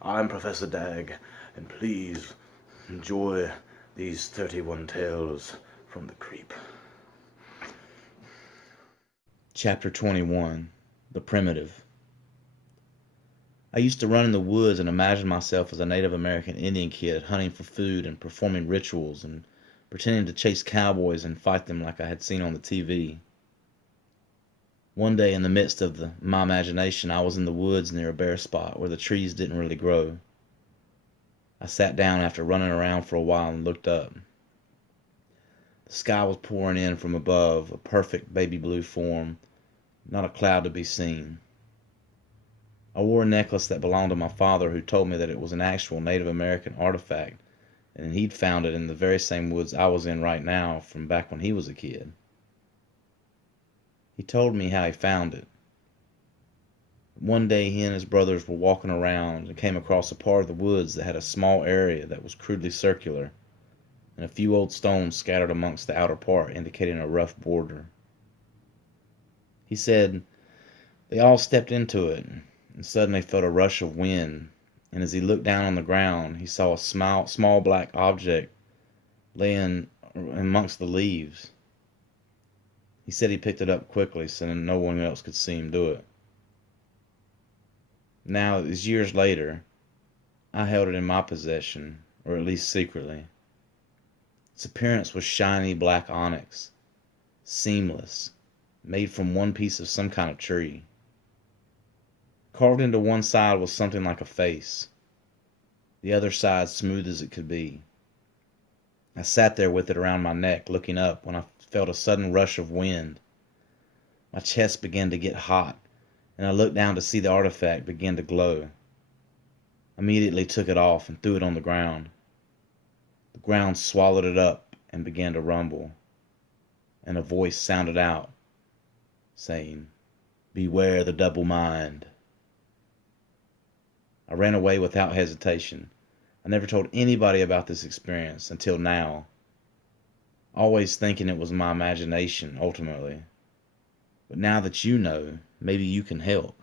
I'm Professor Dag, and please enjoy these 31 tales from the creep. Chapter 21 The Primitive. I used to run in the woods and imagine myself as a Native American Indian kid hunting for food and performing rituals and pretending to chase cowboys and fight them like I had seen on the TV. One day in the midst of my imagination, I was in the woods near a bare spot where the trees didn't really grow. I sat down after running around for a while and looked up. The sky was pouring in from above, a perfect baby blue form, not a cloud to be seen. I wore a necklace that belonged to my father, who told me that it was an actual Native American artifact, and he'd found it in the very same woods I was in right now from back when he was a kid. He told me how he found it. One day he and his brothers were walking around and came across a part of the woods that had a small area that was crudely circular, and a few old stones scattered amongst the outer part indicating a rough border. He said they all stepped into it and suddenly felt a rush of wind, and as he looked down on the ground he saw a small black object laying amongst the leaves. He said he picked it up quickly so no one else could see him do it. Now, as years later, I held it in my possession, or at least secretly. Its appearance was shiny black onyx, seamless, made from one piece of some kind of tree. Carved into one side was something like a face, the other side smooth as it could be. I sat there with it around my neck, looking up, when I felt a sudden rush of wind. My chest began to get hot, and I looked down to see the artifact begin to glow. Immediately took it off and threw it on the ground. The ground swallowed it up and began to rumble, and a voice sounded out, saying, "Beware the double mind." I ran away without hesitation. I never told anybody about this experience until now, always thinking it was my imagination ultimately. But now that you know, maybe you can help.